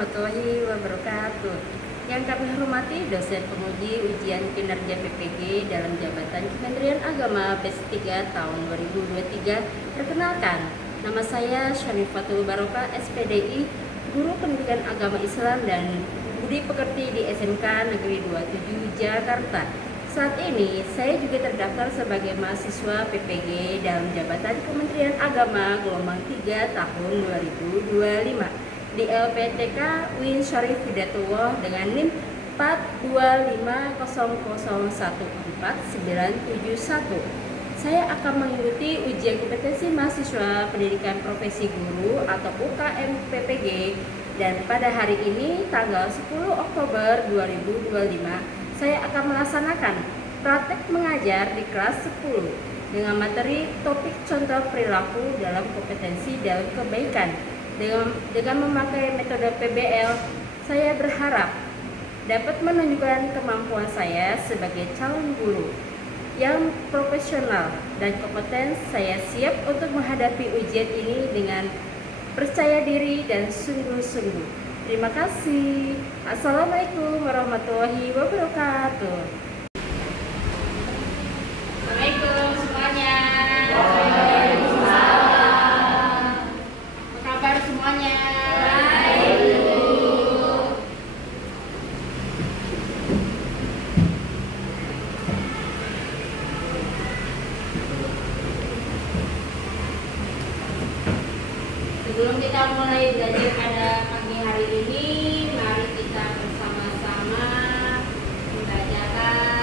warahmatullahi wabarakatuh. Yang kami hormati dosen penguji ujian kinerja PPG dalam jabatan Kementerian Agama PS3 tahun 2023. Perkenalkan, nama saya Syarifatul Barokah SPDI, Guru Pendidikan Agama Islam dan Budi Pekerti di SMK Negeri 27 Jakarta. Saat ini saya juga terdaftar sebagai mahasiswa PPG dalam jabatan Kementerian Agama gelombang 3 tahun 2025 di LPTK Win Syarif Hidayatullah dengan NIM 425001491. Saya akan mengikuti ujian kompetensi mahasiswa pendidikan profesi guru atau UKM PPG, dan pada hari ini tanggal 10 Oktober 2025 saya akan melaksanakan praktek mengajar di kelas 10 dengan materi topik contoh perilaku dalam kompetensi dalam kebaikan. Dengan memakai metode PBL, saya berharap dapat menunjukkan kemampuan saya sebagai calon guru yang profesional dan kompeten. Saya siap untuk menghadapi ujian ini dengan percaya diri dan sungguh-sungguh. Terima kasih. Assalamualaikum warahmatullahi wabarakatuh. Assalamualaikum semuanya. Semuanya. Sebelum kita mulai belajar pada pagi hari ini, mari kita bersama-sama membacakan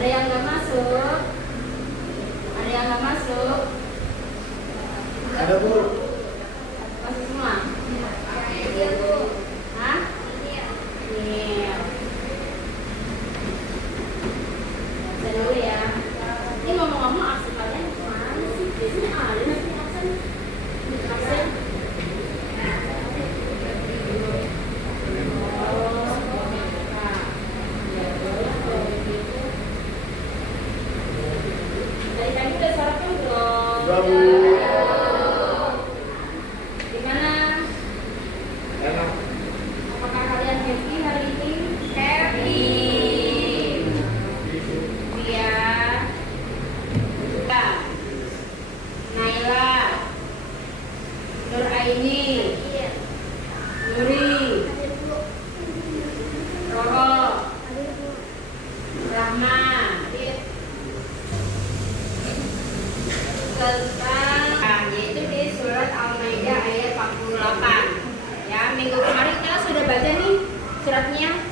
Ada yang nggak masuk? Ada yang nggak masuk? Ada Bu. Masuk semua? Iya Bu. Hah? Iya. Iya. Baca dulu ya. Ini ngomong-ngomong aksen kalian kemana sih? Biasanya ada nanti aksen. Aksen. Dari tadi udah sarapan belum? Sudah Bu. Gimana? Enak. Apakah kalian happy hari ini? Happy. Iya. Naila. Nur Aini. Nuri. Roro. Rahma. Tentang yaitu di surat Al-Maidah ayat 48. Ya, minggu kemarin kita sudah baca nih suratnya,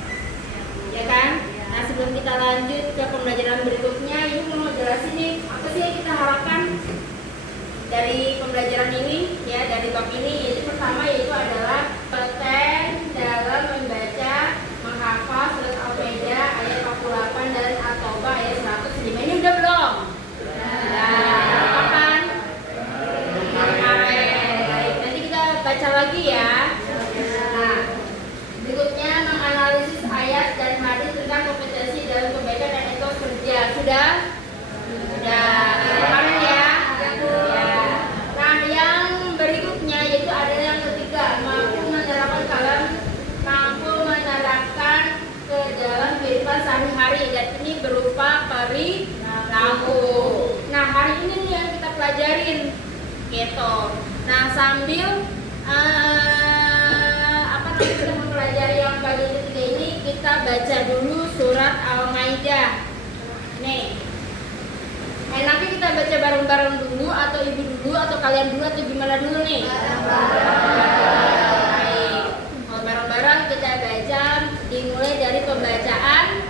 ya kan? Nah, sebelum kita lanjut ke pembelajaran berikutnya, ini mau jelasin nih apa sih yang kita harapkan dari pembelajaran ini, ya, dari bab ini. Yaitu pertama yaitu adalah kompeten dalam membaca, menghafal surat Al-Maidah ayat 48 dan At-Taubah ayat 105. Ini udah belum? Nah, kapan? Kemarin. Baik, nanti kita baca lagi ya. Nah, berikutnya menganalisis ayat dan hadis tentang kompetensi dalam kebaikan dan etos kerja. Sudah? Sudah. Kemarin ya? Ya. Nah, yang berikutnya yaitu adalah yang ketiga, mampu menerapkan ke dalam kehidupan sehari-hari, dan ini berupa perilaku. Nah, hari ini nih yang kita pelajarin gitu. Nah, sambil kita mempelajari yang bagian ketiga ini, kita baca dulu surat Al-Maidah. Nih, enaknya kita baca bareng-bareng dulu, atau ibu dulu, atau kalian dulu, atau gimana dulu nih? Baik, kalau bareng-bareng kita baca, dimulai dari pembacaan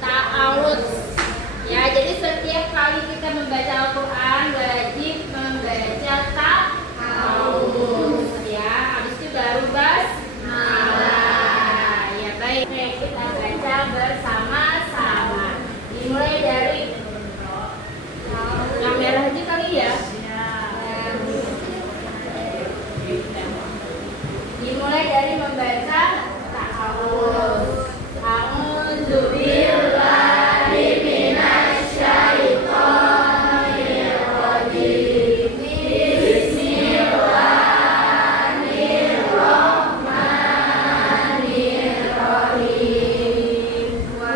ta'awudz. Ya, jadi setiap kali kita membaca Al-Quran wajib membaca ta'awudz. Ya, habis itu baru basmalah. Ya, baik. Oke, kita baca bersama-sama. Dimulai dari yang merah aja kali ya. Dimulai dari membaca ta'awudz. A'udzubillahi minasyaitonir rajim. Bismillahirrahmanirrahim. Wa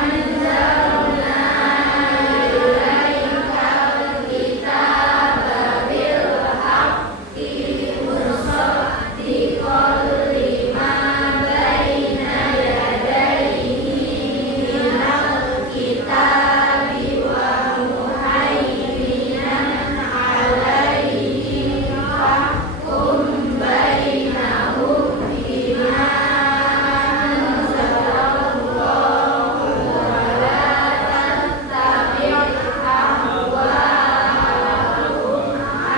anzalna ilaikal kitaba bil haqqi musaddiqan lima baina yadayhi minal kitabi wa muhaiminan alaihi fahkum bainahum bima anzalallahu wa la tattabi' ahwa'ahum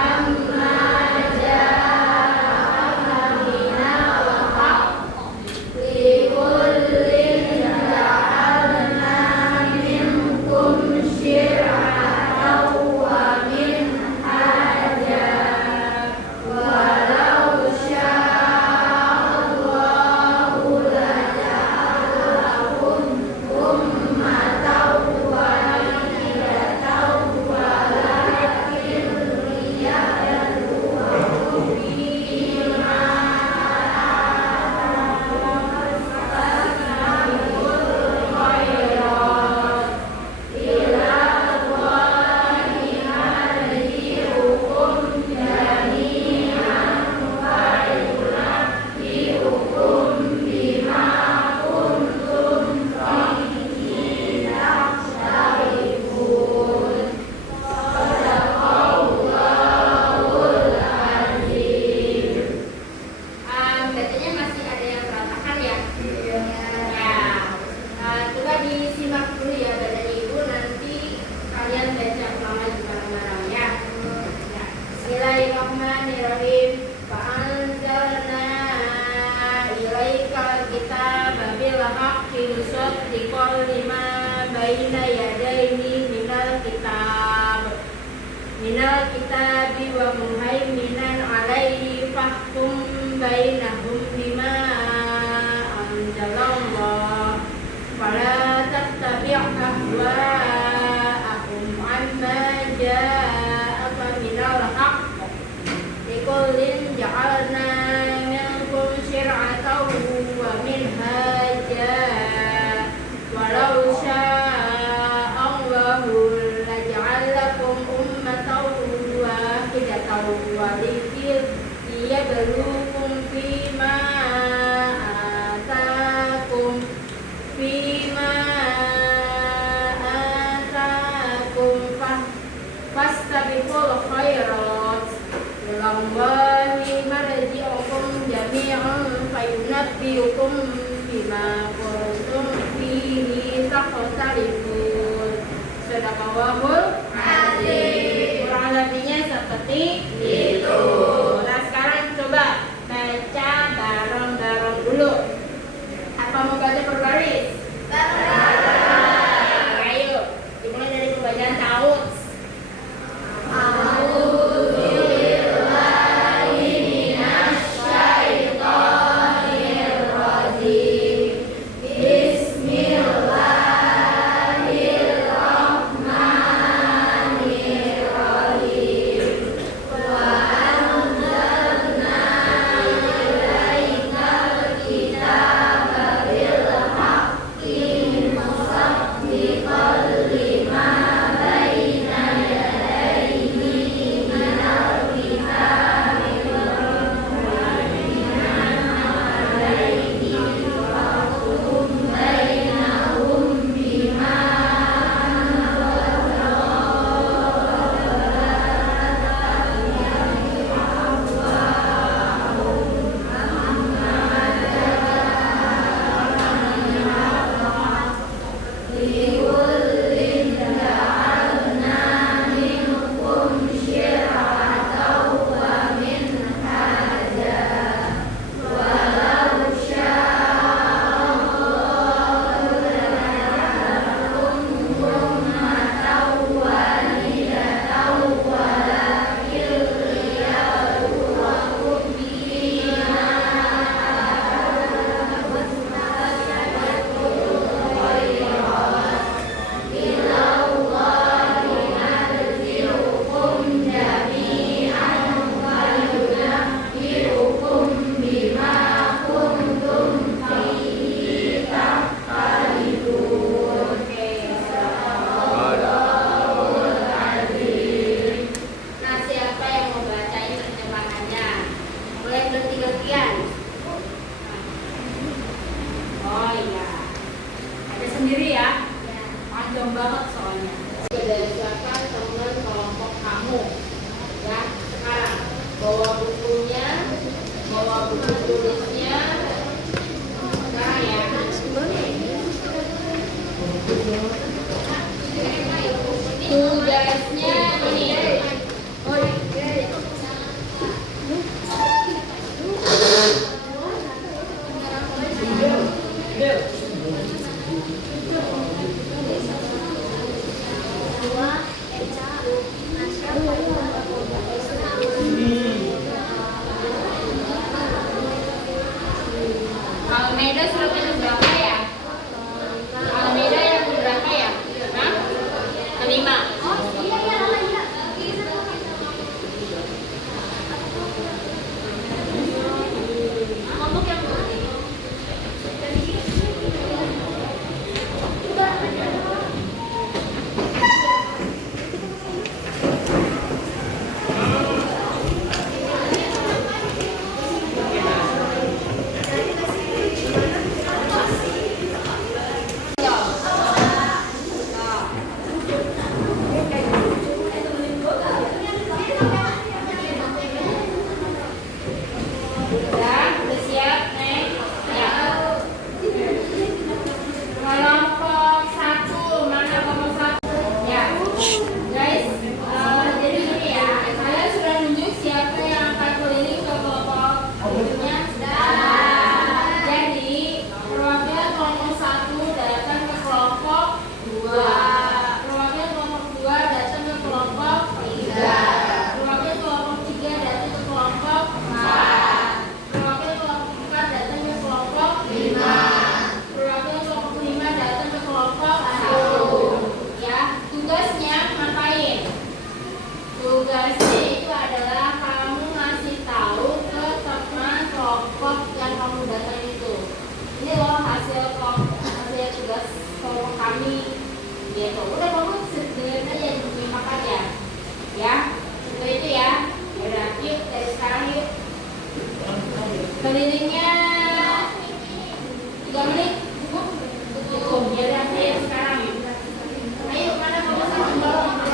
amma ja'aka minal haqq. Likullin ja'alna minkum syir'atan wa minhaja. Walau sya'allahu laja'alakum ummatan wahidatan walakin liyabluwakum fima fastabiqul khairat ila Allahi marji'ukum jami'an wa yunabbi'ukum bima kuntum fihi takhtalifun. Sadaqallahul azim. Bacanya masih ada yang berantakan ya? Ya. Coba disimak dulu ya bacanya ومهيمنا عليه فاحكم بينهم بما أنزل الله ولا تتبع أهواءهم عما جاءك من الحق لكل جعلنا منكم شرعة ومنهاجا ولو شاء الله لجعلكم أمة واحدة وليبلوكم فيما آتاكم فاستبقوا الخيرات إلى الله مرجعكم جميعا فينبئكم بما كنتم فيه تختلفون. Sadaqallahul azim. Kurang lebihnya seperti itu. Nah sekarang coba baca bareng-bareng dulu. Apa mau baca per baris? Ayo dimulai dari pembacaan ta'awudz. kami gitu. Udah kamu sederhana aja nyimak aja ya, seperti itu ya. Udah yuk dari sekarang yuk. Kelilingnya 3 menit cukup ya. Udah saya sekarang ayo mana kamu sama balong satu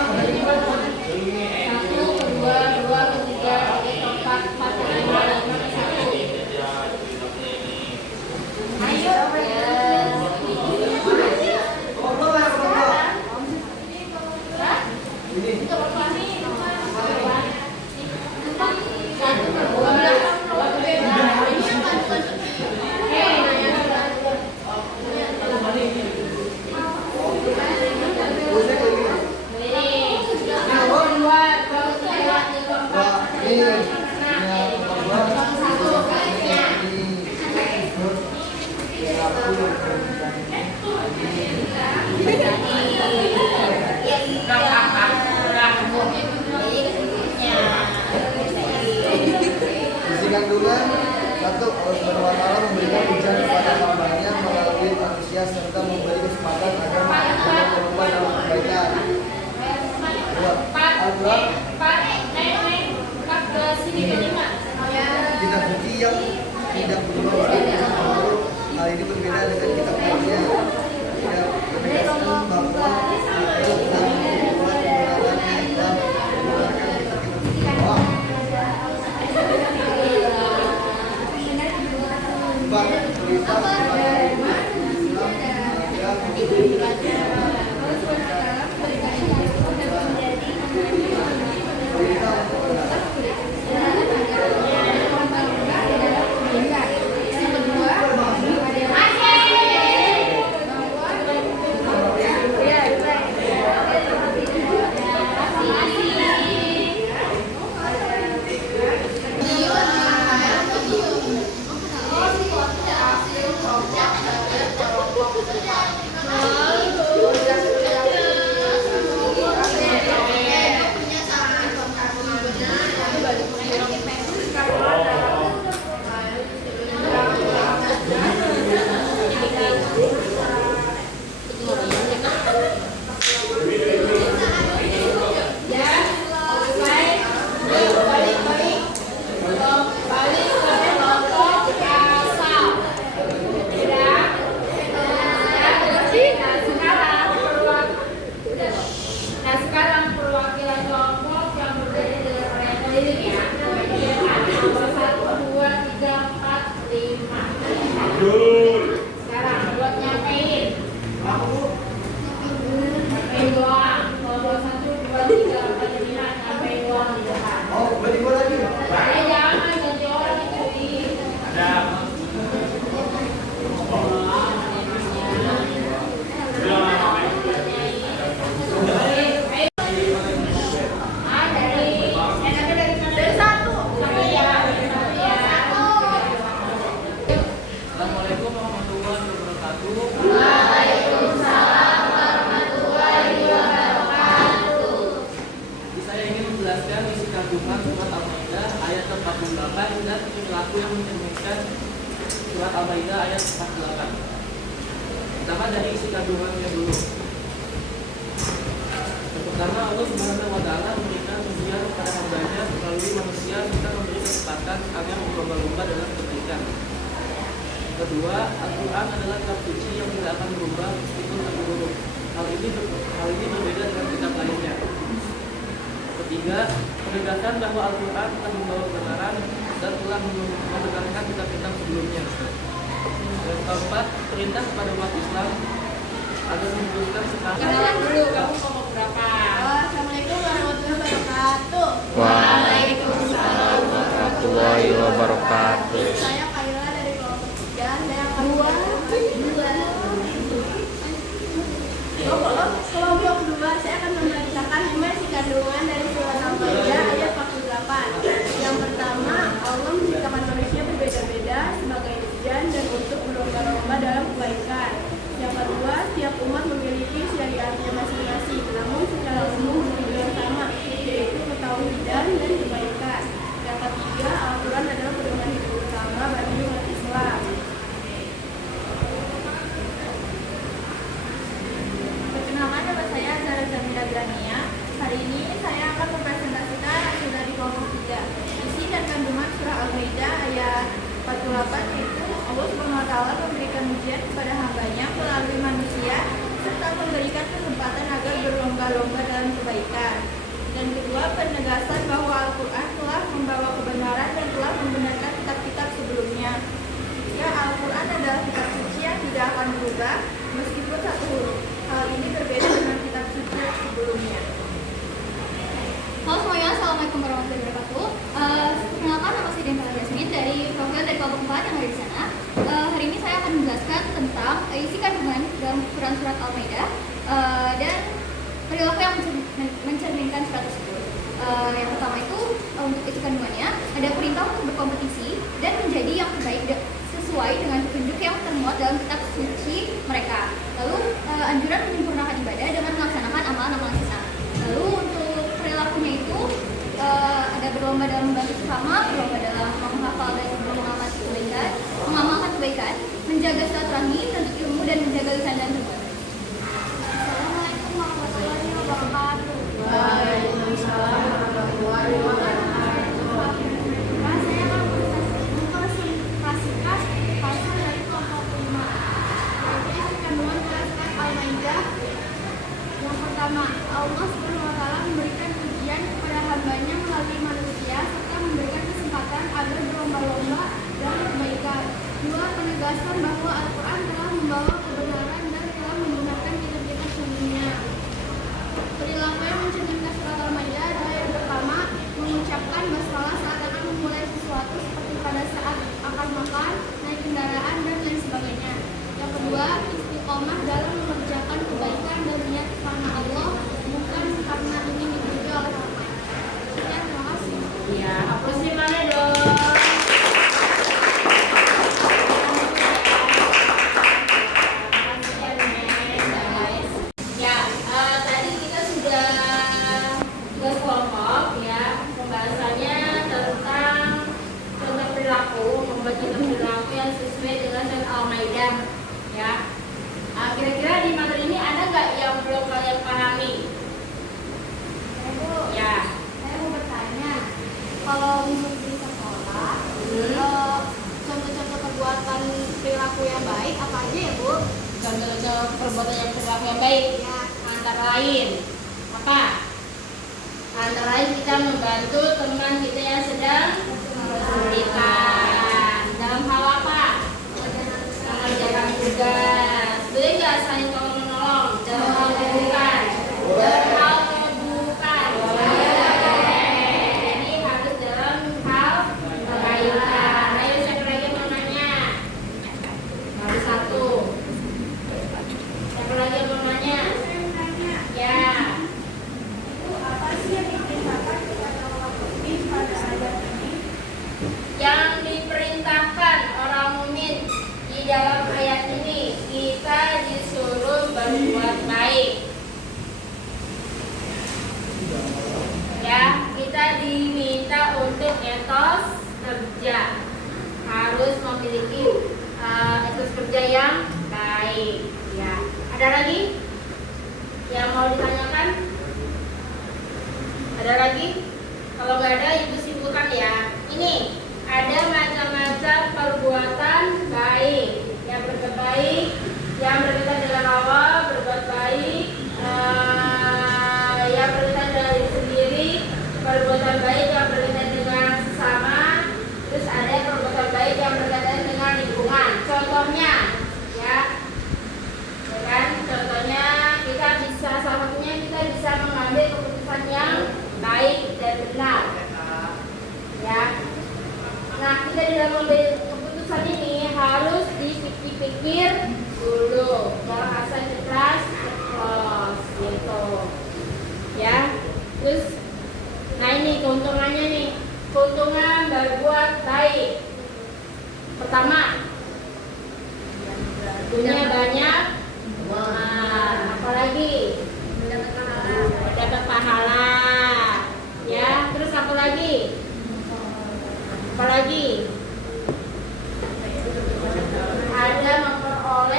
kedua dua ketiga keempat empat lima lima satu. Ayo ya. Kandungan satu, Allah Subhanahu wa Ta'ala memberikan ujian kepada hambanya melalui manusia serta memberi kesempatan agar berlomba dalam kebaikan. Dua, Al-Quran kitab suci yang tidak berubah walaupun buruk. Hal ini berbeda dengan kitab lainnya yang menegaskan bahwa itu telah membuat kebenarannya dan menggunakan kitab suci Allah. Berita Surat Al-Maidah ayat 48. Pertama dari isi kandungannya dulu. Pertama, Allah Subhanahu wa Ta'ala memberikan ujian kepada hambanya melalui manusia serta memberi kesempatan agar berlomba-lomba dalam kebaikan. Kedua, Al-Quran adalah kitab suci yang tidak akan berubah meskipun terburuk. Hal ini berbeda dengan kitab lainnya. Ketiga, menegaskan bahwa Al-Quran telah membawa kebenaran dan telah membenarkan kitab-kitab sebelumnya. Dan keempat, perintah kepada umat Islam agar memutuskan sekarang. Kenalan dulu, kamu kelompok berapa? Assalamualaikum warahmatullahi wabarakatuh. Waalaikumsalam warahmatullahi wabarakatuh. Saya Kaila dari kelompok 3. Saya akan kelompok 2. Saya akan membacakan 5 isi kandungan dari surat Al-Maidah ayat 48. Yang pertama, Allah menciptakan manusia berbeda-beda sebagai ujian dan untuk berlomba-lomba dalam kebaikan. Yang kedua, setiap umat memiliki syariatnya masing-masing, namun secara umum tujuan sama, yaitu ketauhidan dan kebaikan. Yang ketiga, Al-Quran adalah pedoman hidup utama bagi umat Islam. memberikan kesempatan agar berlomba-lomba dalam kebaikan. Dan kedua, penegasan bahwa Al-Quran telah membawa kebenaran dan telah membenarkan kitab-kitab sebelumnya. Ya, Al-Quran adalah kitab suci yang tidak akan berubah meskipun satu huruf. Hal ini berbeda dengan kitab suci sebelumnya. Halo semuanya, Assalamualaikum warahmatullahi wabarakatuh. Perkenalkan, nama saya Dempel Jasmine dari perwakilan dari kelompok 4 yang ada di sana. Hari ini saya akan menjelaskan tentang isi kandungan dalam Quran surat Al-Maidah dan perilaku yang mencerminkan surat tersebut. Yang pertama itu untuk isi kandungannya ada perintah untuk berkompetisi dan menjadi yang terbaik sesuai dengan petunjuk yang termuat dalam kitab suci mereka. Lalu anjuran menyempurnakan ibadah dengan melaksanakan amalan-amalan sunnah. Lalu untuk perilakunya itu ada berlomba dalam membantu sesama, berlomba dalam menghafal dan mengamalkan kebaikan, menjaga silaturahmi, menuntut ilmu dan menjaga lisan dan perbuatan. Assalamualaikum warahmatullahi wabarakatuh. Waalaikumsalam warahmatullahi wabarakatuh. Saya akan mempresentasikan hasil dari kelompok 5. Yaitu isi kandungan Quran surat Al-Maidah. Yang pertama, Allah SWT memberikan ujian kepada hambanya melalui manusia serta memberikan kesempatan agar berlomba-lomba dalam kebaikan. Dua, penegasan bahwa Al-Quran telah membawa kebenaran dan telah membenarkan kitab-kitab sebelumnya. Perilaku yang mencerminkan surat Al-Maidah adalah yang pertama, mengucapkan basmalah saat akan memulai sesuatu seperti pada saat akan makan, naik kendaraan, dan lain sebagainya. Yang kedua, istiqomah dalam mengerjakan kebaikan dan niat karena Allah, bukan karena ingin dipuji oleh orang lain. Sekian, terima kasih. Ya, apa sih mana dong? Ya, tadi kita sudah tugas kelompok ya, pembahasannya tentang contoh perilaku, membuat contoh perilaku yang sesuai dengan surat Al-Maidah ya. Kira-kira di materi ini ada nggak yang belum kalian pahami? Ya. Saya mau bertanya, kalau untuk di sekolah, contoh-contoh perbuatan perilaku yang baik apa aja ya Bu? Contoh-contoh perbuatan yang perilaku yang baik Ya, antara lain apa? Antara lain kita membantu teman kita yang sedang kesulitan. Dalam hal apa? Mengerjakan tugas. Boleh nggak saling tolong menolong? Dalam hal keburukan. Dalam hal keburukan. Jadi harus dalam hal kebaikan. Ayo siapa lagi yang mau nanya? Baru satu. Siapa lagi yang mau nanya? Ya. Itu apa sih yang diperintahkan kepada orang mukmin pada ayat ini? Yang diperintahkan orang mukmin di dalam ayat ini, kita disuruh berbuat baik. Ya, kita diminta untuk etos kerja. Harus memiliki etos kerja yang baik. Ya. Ada lagi yang mau ditanyakan? Ada lagi? Kalau nggak ada, ibu simpulkan ya. Ini ada macam-macam perbuatan baik. Yang berbuat baik, yang berkaitan dengan Allah, berbuat baik, yang berkaitan dengan diri sendiri, perbuatan baik yang berkaitan dengan sesama, terus ada perbuatan baik yang berkaitan dengan lingkungan. Contohnya, ya kan? Contohnya kita bisa, salah satunya kita bisa mengambil keputusan yang baik dan benar. Ya. Nah, kita dalam mengambil keputusan ini harus dipikir-pikir dulu, jangan asal cerdas, gitu. Ya. Terus, nah ini keuntungannya nih, keuntungan berbuat baik. Pertama, dunia banyak. Wah, apalagi dapat pahala. Ya, terus apa lagi? Apalagi ada memperoleh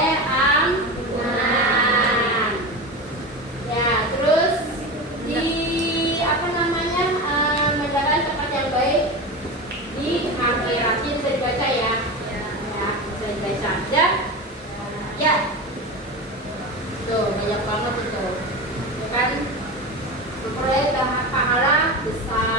banget itu, ya kan? Memperoleh pahala besar